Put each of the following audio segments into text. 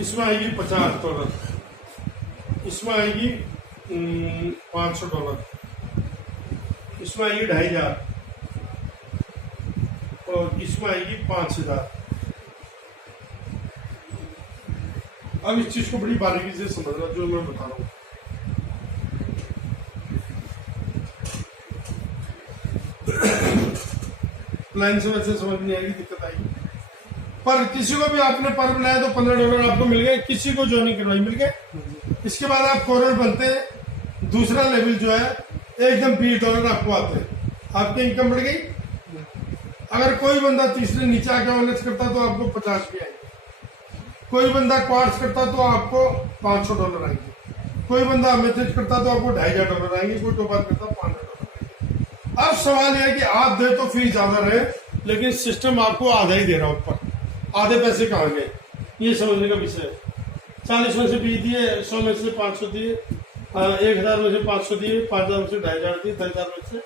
इसमें आएगी $50, इसमें आएगी $500, इसमें आएगी 2500 और इसमें आएगी 5000। अब इस चीज को बड़ी बारीकी से समझना जो मैं बता रहा हूँ। लाइन से वैसे समझ नहीं आएगी, दिक्कत आएगी। पर किसी को भी आपने पर बनाया तो $15 आपको मिल गए, किसी को जो नहीं करवाई मिल गए। इसके बाद आप करोड़ बनते हैं, दूसरा लेवल जो है एकदम $20 आपको आते हैं, आपकी इनकम बढ़ गई। अगर कोई बंदा तीसरे नीचे आके ऑनर्स करता तो आपको 50 भी आएंगे, कोई बंदा क्वार्ट्स करता तो आपको $500 आएंगे, कोई बंदा मेथड करता तो आपको $2500 आएंगे, कोई टोपार करता $500 आएंगे। अब सवाल यह है कि आप दे तो फीस ज्यादा रहे, लेकिन सिस्टम आपको आधा ही दे रहा है, ऊपर आधे पैसे कहाँ गए ये समझने का विषय है। 40 में से 20 दिए, 100 में से 500 दिए, 1000 में से 500 दिए, 5000 में से 2500 दिए, 10,000 में से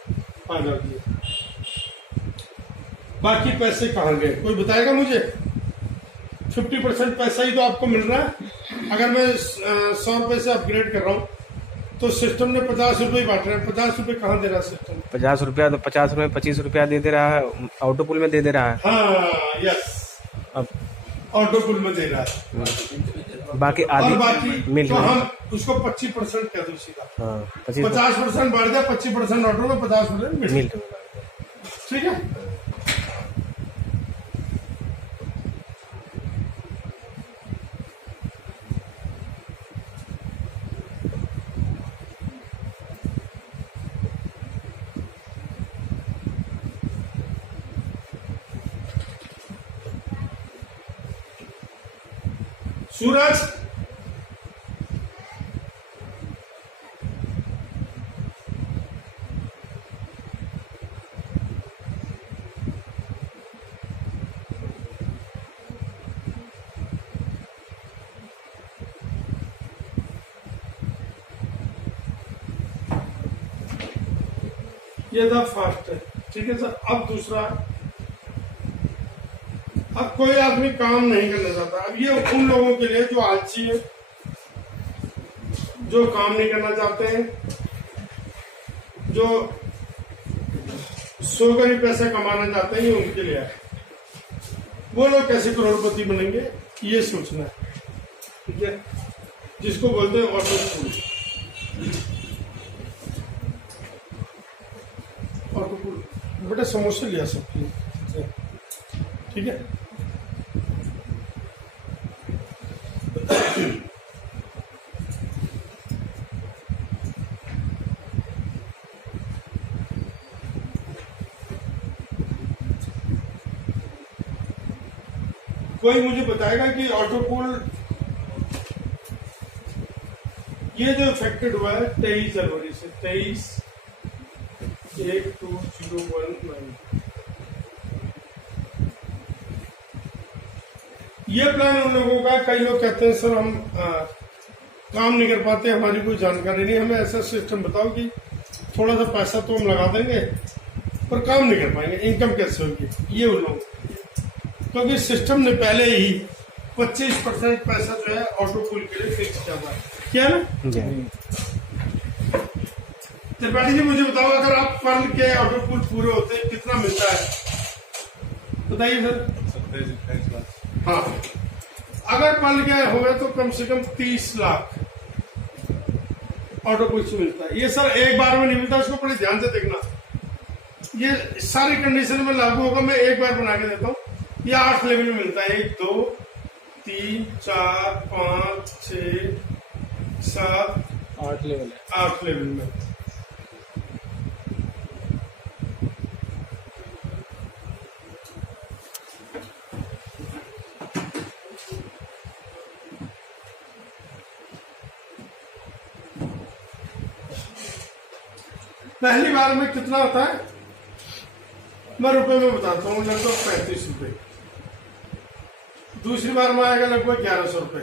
5000 दिए, बाकी पैसे कहाँ गए कोई बताएगा मुझे? 50% पैसा ही तो आपको मिल रहा है। अगर मैं 100 रुपए से अपग्रेड कर रहा हूँ तो सिस्टम ने 50 रुपए बांट रहे हैं, 50 रुपए कहाँ दे रहा है सिस्टम? 50 रुपया तो 50 में 25 रुपया दे दे रहा है, ऑटो पुल में दे दे रहा है। हाँ यस, अब ऑटो पुल में दे रहा है, बाकी आधी बाकी मिल तो रहा है। हम उसको 25% कह दो सीधा। हाँ 50% बढ़ गया, 25% ऑटो में, 50% मिल, मिल ठीक है। सूरज ये था फर्स्ट है, ठीक है सर। अब दूसरा, अब कोई आदमी काम नहीं करना चाहता। अब ये उन लोगों के लिए जो आलसी है, जो काम नहीं करना चाहते हैं, जो 100 का ही पैसा कमाना चाहते हैं, ये उनके लिए है। वो लोग कैसे करोड़पति बनेंगे ये सोचना है, ठीक है, जिसको बोलते हैं ऑटो पुल। ऑटो पुल बेटा समोसे लिया सकती है, ठीक है। कोई मुझे बताएगा कि ऑटो पुल ये जो इफेक्टेड हुआ है 23 जनवरी से, 23/1/2019, ये प्लान उन लोगों का। कई लोग कहते हैं सर हम काम नहीं कर पाते, हमारी कोई जानकारी नहीं, हमें ऐसा सिस्टम बताओ कि थोड़ा सा पैसा तो हम लगा देंगे पर काम नहीं कर पाएंगे, इनकम कैसे होगी? ये उन लोग, क्योंकि सिस्टम ने पहले ही 25% पैसा जो है ऑटो पुल के लिए फिक्स किया था, क्या ना? त्रिपाठी जी मुझे बताओ, अगर आप पढ़ के ऑटो पुल पूरे होते हैं कितना मिलता है बताइए सर? हाँ, अगर पढ़ के हो गए तो कम से कम 30 लाख ऑटो पुल से मिलता है। ये सर एक बार में नहीं मिलता, उसको बड़े ध्यान से देखना। ये सारी कंडीशन में लागू होगा, मैं एक बार बना के देता हूँ। ये 8 लेवल में मिलता है, 1 2 3 4 5 6 7 8 लेवल है, 8 लेवल में। पहली बार में कितना होता है मैं रुपए में बताता हूँ, लगभग 35 रुपए। दूसरी बार में आएगा लगभग 1100 रुपए,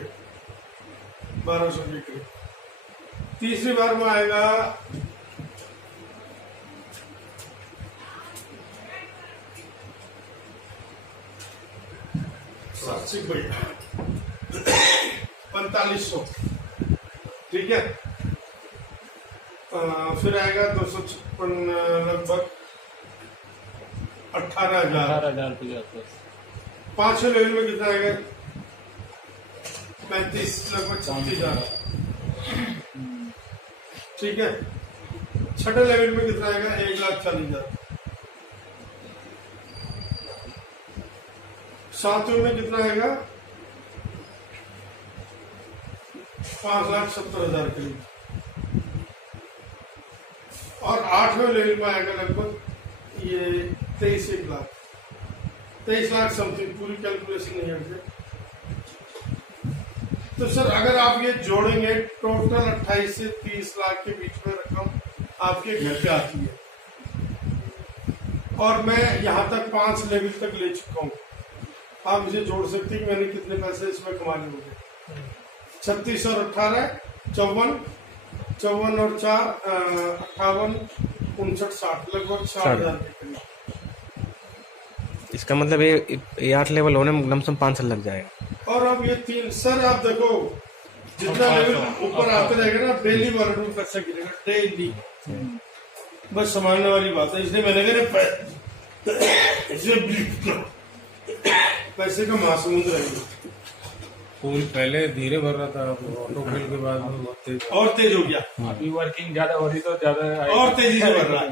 1200 के करीब। तीसरी बार में आएगा 700 रुपये। 4500, ठीक है। फिर आएगा 256 लगभग 18,000। 18,000 के आसपास। 5वें लेवल में कितना आएगा? 35 लगभग 36,000, ठीक है। 6ठे लेवल में कितना आएगा? 1,40,000। 7वें में कितना आएगा? 5,70,000 के लिए। और 8वें लेवल में आएगा लगभग ये 23 लाख, 23 लाख समथिंग, पूरी कैलकुलेशन नहीं है। तो सर अगर आप ये जोड़ेंगे टोटल 28 से 30 लाख के बीच में रकम आपके घर पे आती है। और मैं यहाँ तक 5 लेवल तक ले चुका हूँ। आप मुझे जोड़ सकते हैं कि मैंने कितने पैसे इसमें कमा लिए होंगे। 36 और 18 54, 54 और 4 58, 59, 60, लगभग 60,000 के करीब। इसका मतलब ये 8 लेवल होने में लमसम 5 साल लग जाएगा। और अब ये 3 सर आप देखो जितना लेवल ऊपर आते रहेगा ना, डेली वॉलेट में पैसा गिरेगा, डेली। बस समझने वाली बात है, इसलिए मैंने कहा पैसे का महासमुद्र रहेगा। फूल पहले धीरे भर रहा था, ऑटो फिल के बाद में बहुत तेज। और तेज हो गया, अभी वर्किंग ज्यादा हो रही तो ज्यादा और तेजी से बढ़ रहा है।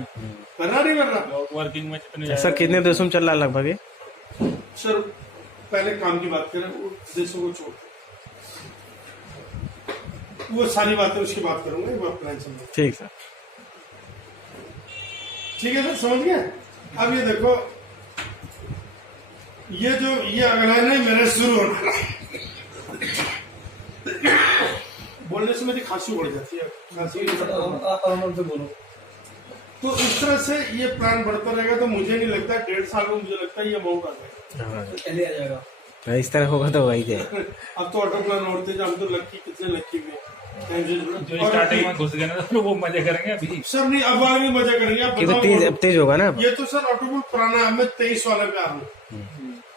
बढ़ रहा नहीं बढ़ रहा? वर्किंग में जितने सर कितने देशों में चल रहा है लगभग ये? सर पहले काम की बात करें, वो देशों को छोड़, वो सारी बातें उसकी बात करूंगा, एक बार प्लान समझो। ठीक सर। ठीक है सर, समझ गए। अब ये देखो, ये जो ये अगला नहीं मेरे शुरू होने लगा। बोलने से मेरी खांसी बढ़ जाती है, खांसी तो बोलो। तो इस तरह से ये प्लान बढ़ता रहेगा। तो मुझे नहीं लगता 1.5 साल में, मुझे लगता है ये अमाउंट आ जाएगा। हाँ, पहले आ जाएगा। इस तरह होगा तो वही है। अब तो ऑटो प्लान और तेज, हम तो लक्की, कितने लक्की में जो स्टार्टिंग में घुस गए ना तो वो मजे करेंगे अभी। सर नहीं, अब आगे मजा करेंगे। आप कि तो बताओ, अब तेज होगा ना। ये तो सर ऑटोपुल पुराना है, मैं 23 वाले पे आ रहा हूँ।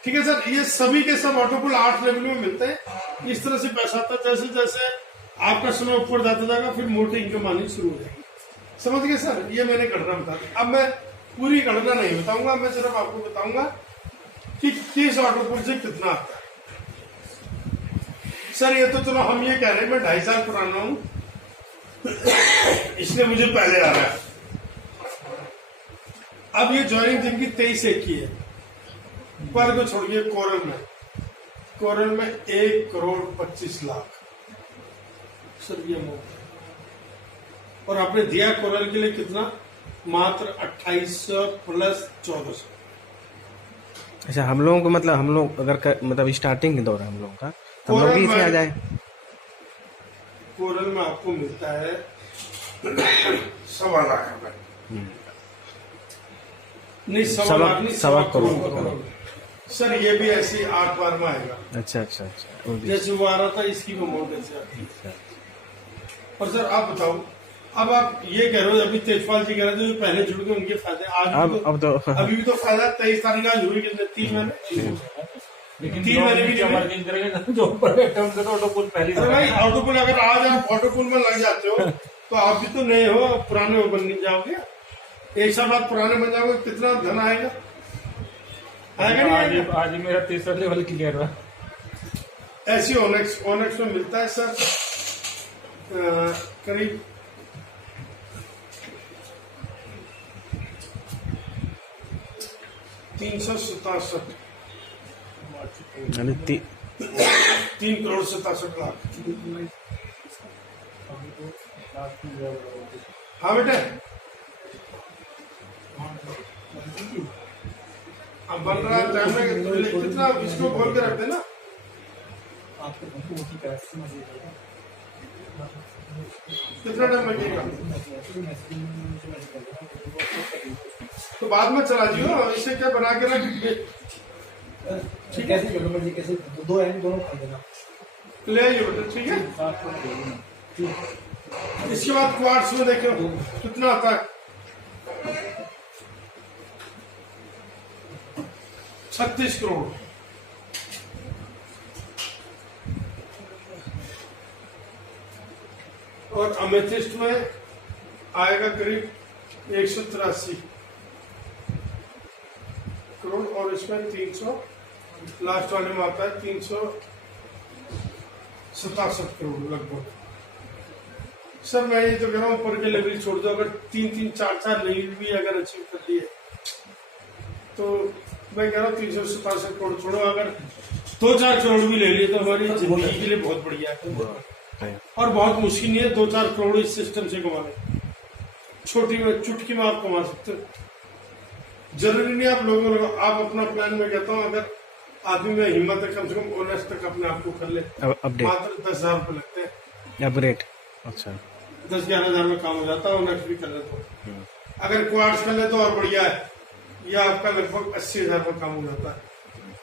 ठीक है सर, ये सभी के सब ऑटोपुल 8 लेवल में मिलते हैं। इस तरह से पैसा आता है, जैसे जैसे आपका समय ऊपर जाता जाएगा, फिर मोटी इनकम आनी शुरू हो जाएगी। समझ गए सर, ये मैंने घटना बता दी। अब मैं पूरी घटना नहीं बताऊंगा, मैं सिर्फ आपको बताऊंगा कि किस ऑटोपुल से कितना आता है। सर ये तो चलो हम ये कह रहे हैं, मैं 2.5 साल पुराना हूं, इसलिए मुझे पहले आ रहा है। अब ये ज्वाइनिंग जिनकी 23-1 की है, पर को छोड़िए, कोरल में 1,25,00,000 सर ये अमाउंट है। और आपने दिया कोरल के लिए कितना? मात्र 2800 प्लस 1400। अच्छा, हम लोगों को मतलब हम लोग अगर मतलब स्टार्टिंग के दौर है हम लोगों का, तो हम लोग भी इसमें आ जाए। कोरल में आपको मिलता है 1.25 लाख रुपए, नहीं 1.25 लाख नहीं, 1.25 करोड़। सर ये भी ऐसे 8 बार में आएगा। अच्छा अच्छा अच्छा। जैसे वो आ रहा था, इसकी भी अमाउंट ऐसे आती है। और सर आप बताओ, अब आप ये कह रहे हो, अभी तेजपाल जी कह रहे थे जो पहले जुड़ गए उनके फायदे आज अब तो अभी भी तो फायदा 23 तारीख आज हुई, कितने 3 महीने, लेकिन 3 महीने भी नहीं। वर्किंग करेंगे तो जो ऊपर बैठे उनका तो ऑटोपुल पहले अरे भाई ऑटोपुल, अगर आज आप ऑटोपुल में लग जाते हो तो आप भी तो नए हो, पुराने हो बन नहीं जाओगे। एक साल बाद पुराने बन जाओगे, कितना धन आएगा? आएगा नहीं आएगा? आज मेरा 3रा लेवल क्लियर हुआ। ऐसी ओनेक्स में मिलता है सर करीब 367, यानी 3,67,00,000। हाँ बेटे, अब बन रहा है टाइम में, कितना इसको बोल के रखते ना। कितना टाइम लगेगा? तो बाद में चला जियो, इसे क्या बना के रख। कैसे कर लो मर्जी, कैसे दो है, दोनों खा देना, ले आइए बेटा, ठीक है। इसके बाद क्वार्ट्स में देखो कितना आता है। 36 करोड़। और अमेथिस्ट में आएगा करीब 183 करोड़ और इसमें 300 लास्ट वाले में आता है 367 करोड़ लगभग। सर मैं ये तो कह रहा हूँ ऊपर के लेवल छोड़ दो, अगर 3-3, 4-4 लेवल भी अगर अचीव कर लिए तो मैं कह रहा हूँ 367 करोड़ छोड़ो, अगर 2-4 करोड़ भी ले लिए तो हमारी जिंदगी के लिए बहुत बढ़िया है। और बहुत मुश्किल नहीं है 2-4 करोड़ इस सिस्टम से कमाने, छोटी में चुटकी में आप कमा सकते हो। जरूरी नहीं आप लोगों को, आप अपना प्लान में कहता हूँ अगर आदमी में हिम्मत है कम से कम ओनर्स तक अपने आप को कर ले, मात्र 10,000 रुपये लगते हैं अपग्रेड। अच्छा 10-11 में काम हो जाता है, ओनर्स भी कर ले तो। अगर क्वार्ट्स कर ले तो और बढ़िया है, यह आपका लगभग 80,000 में काम हो जाता है।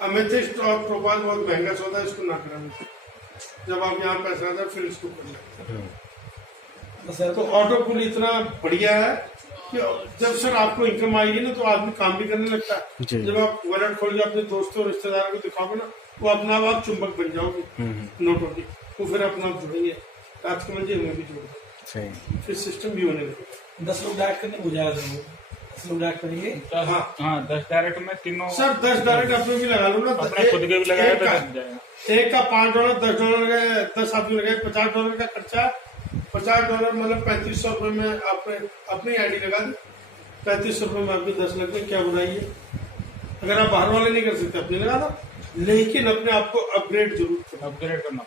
अमेथिस्ट और प्रोपाल बहुत महंगा सौदा है, इसको ना करें। जब आप यहाँ पैसा आता है फिर इसको कर ले। तो ऑटो पुल इतना बढ़िया है कि जब सर आपको इनकम आएगी ना तो आदमी काम भी करने लगता है। जब आप वॉलेट खोल के अपने दोस्तों और रिश्तेदारों को दिखाओगे ना, वो अपना आप चुंबक बन जाओगे नोटों की, वो फिर अपना आप जुड़ेंगे, रात को मंजिल में भी जुड़ेंगे, फिर सिस्टम भी होने लगेगा। 10 लोग डायरेक्ट करने हो जाएगा, 10 लोग डायरेक्ट करेंगे। हाँ 10 डायरेक्ट में तीनों सर 10 डायरेक्ट अपने भी लगा लो ना, अपने खुद के भी लगाया तो बन जाएगा। एक का $5, $10 गए, 10 आदमी लगाए, $50 का खर्चा, $50 मतलब 3500 रुपये में आपने अपनी आईडी लगा दी, 3500 रुपये में आपके 10 लग गए, क्या बुराई है? अगर आप बाहर वाले नहीं कर सकते अपने लगा दो, लेकिन अपने आप को अपग्रेड जरूर करो। अपग्रेड करना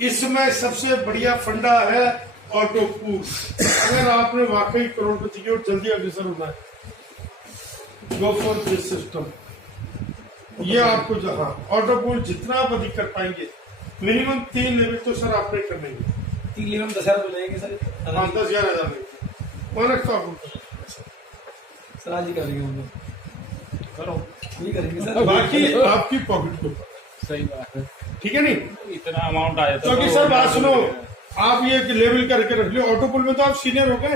इसमें सबसे बढ़िया फंडा है ऑटो पूल। अगर आपने वाकई करोड़पति की और जल्दी अग्रसर होना है, गो फॉर दिस सिस्टम। ये आपको जहाँ ऑटो पूल जितना आप अधिक कर पाएंगे, मिनिमम 3 लेवल तो सर आपने करने हैं। 3 लेवल में 10,000 रुपये लगेंगे सर। 10-11 हजार ऑनर तो आपको सर आज ही करेंगे हम लोग, करो, ये करेंगे सर। बाकी आपकी पॉकेट के ऊपर, सही बात है। ठीक है नहीं? इतना अमाउंट आ जाता क्योंकि सर बात सुनो, आप ये लेवल करके रख लियो, ऑटो पुल में तो आप सीनियर हो गए,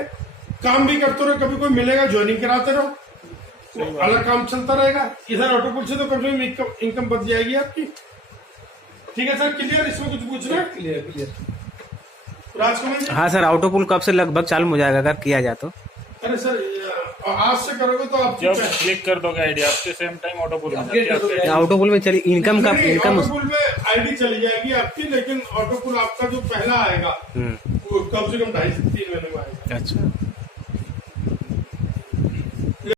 काम भी करते रहो, कभी कोई मिलेगा ज्वाइनिंग कराते रहो, तो अलग काम चलता रहेगा। इधर ऑटो पुल से तो कम से कम इनकम बच जाएगी आपकी। ठीक है सर, क्लियर? इसमें कुछ पूछना है? क्लियर। राजकुमार जी? हाँ सर, ऑटो पुल कब से लगभग चालू हो जाएगा अगर किया जाए तो? अरे सर आज से करोगे तो आप जब क्लिक कर दोगे आईडी आपके सेम टाइम ऑटो पुल ऑटो पुल में चलिए इनकम का इनकम ऑटो पुल में आईडी चली जाएगी आपकी, लेकिन ऑटो पुल आपका जो पहला आएगा वो कम से कम 2.5 से 3 महीने में आएगा। अच्छा